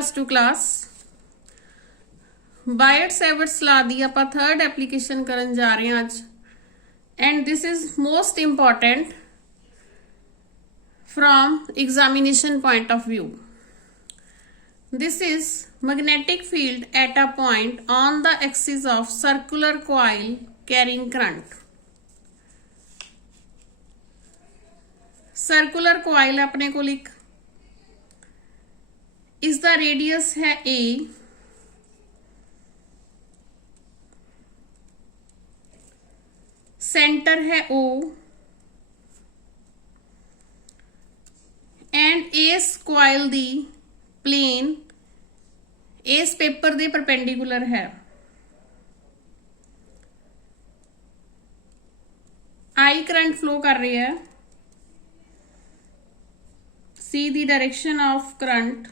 +2 class बायट-सैवर्ट्स law दी आपां third application करन जा रहे हैं अज and this is most important from examination point of view. This is magnetic field at a point on the axis of circular coil carrying current. Circular coil अपने को लिख, इसका radius है a, सेंटर है O एंड इस coil the plane इस paper दे perpendicular है. आई करंट फ्लो कर रही है. See the direction of current.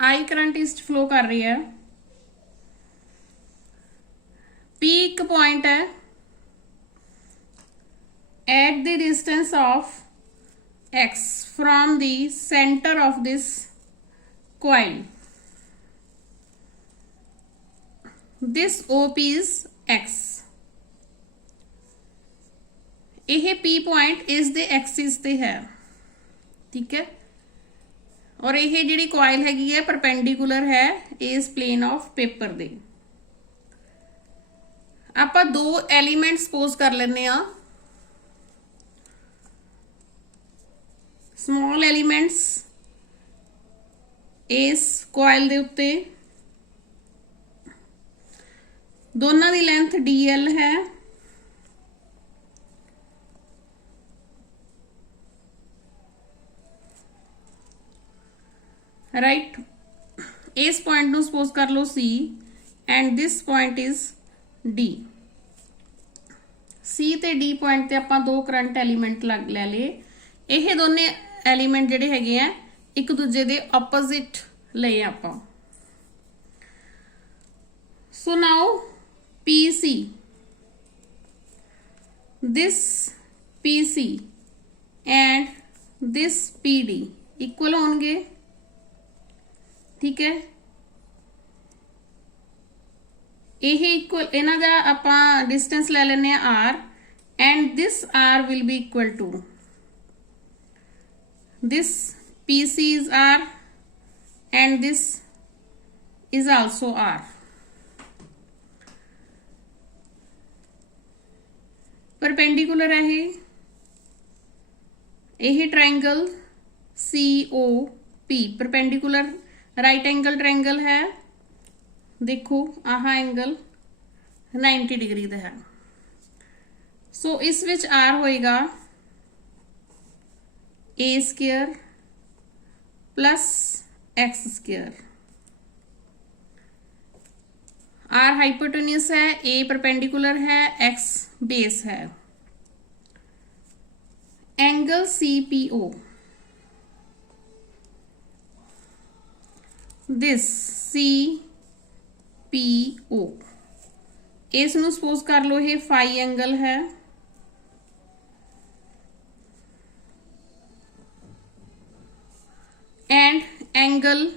I current इस फ्लो कर रही है. पी एक पॉइंट है at the distance of x from the center of this coil. This OP is x. यह P पॉइंट इस दे एक्सिस ते है, ठीक है. और यह जी कॉइल हैगी है परपेंडिकुलर है इस प्लेन ऑफ पेपर दे. आप दो एलीमेंट सपोज कर लेने आ. स्मॉल एलीमेंट्स इस कॉइल दे उत्ते दोनों की लेंथ DL है. राइट. इस पॉइंट नु सपोज कर लो C and this point is D. C ते D पॉइंट ते आपां दो करंट एलीमेंट ले ले. यह दोने एलीमेंट जिहड़े हैगे आ एक दूजे दे ऑपोजिट लए आपां. So now PC, this PC and this PD equal होंगे, ठीक है. यह इक्वल इन्हां दा आपां डिस्टेंस ले लेने R and this R will be equal to this PC is R and this is also R. Perpendicular है यही triangle COP perpendicular right angle triangle है. देखो आह एंगल 90 डिग्री का है. सो इस विच R होएगा A square plus X square. R hypotenuse है, A perpendicular है, X बेस है. एंगल CPO, दिस CPO इस नू सपोज कर लो ये फाई एंगल है. एंड एंगल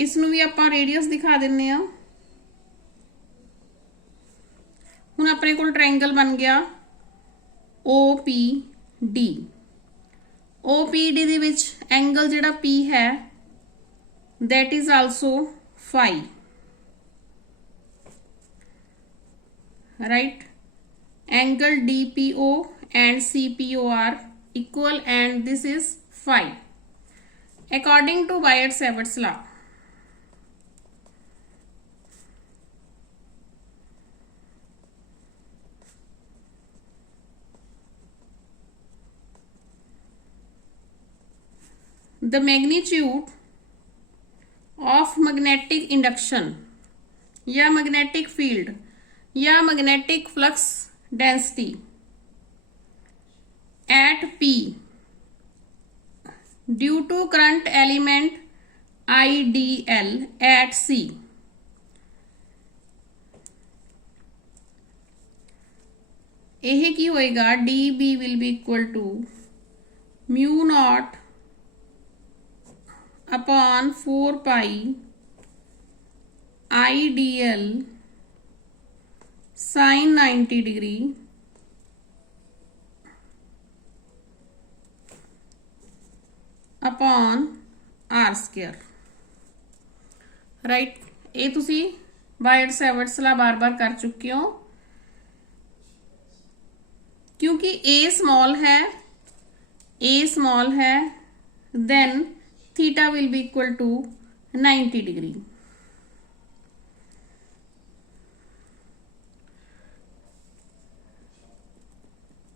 इसनू भी आप रेडियस दिखा देने. हुण अपने कोल ट्रायंगल बन गया OPD. OPD दे विच एंगल जिहड़ा P है that is also phi. Right. Angle DPO and CPO are equal and this is phi according to Biot-Savart's law. The magnitude of magnetic induction या magnetic field या magnetic flux density at P due to current element IDL at C ਇਹ ਕੀ ਹੋਏਗਾ, DB will be equal to mu naught upon 4 pi IDL sin 90 degree upon R square, right. ये तुसी white Savart's ला बार बार कर चुके हो, क्योंकि A small है then theta will be equal to 90 degree.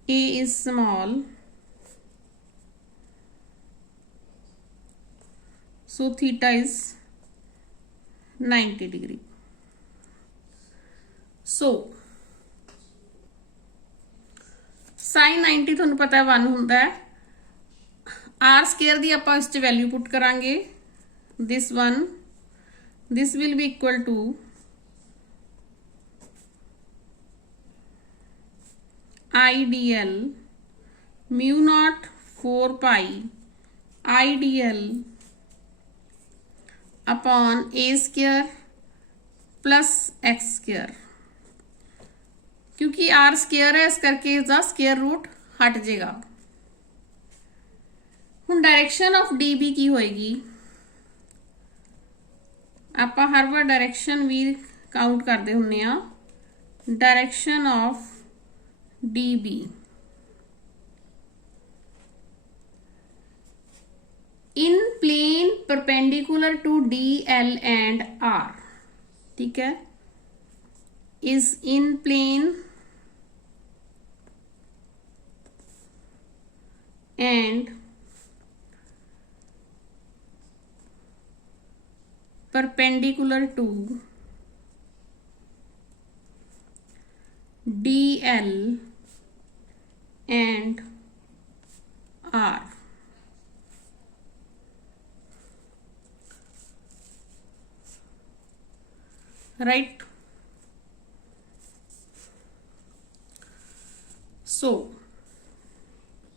A is small, so theta is 90 degree. So sin 90 ਤੁਹਾਨੂੰ ਪਤਾ है 1 ਹੁੰਦਾ है। R स्केयर ਦੀ ਆਪਾਂ ਇਸ ਚ ਵੈਲਿਊ ਪੁੱਟ ਕਰਾਂਗੇ, this one, this will be equal to IDL mu naught 4 pi IDL upon A square plus X square, क्योंकि R स्केयर है इस करके इसका स्केयर रूट हट जाएगा। हुण डायरेक्शन ऑफ DB की होएगी, आपां हर बार डायरेक्शन भी काउंट करते हुन्ने आ। Direction of DB in plane perpendicular to DL and R, ठीक है, is in plane and perpendicular to DL and R, right? So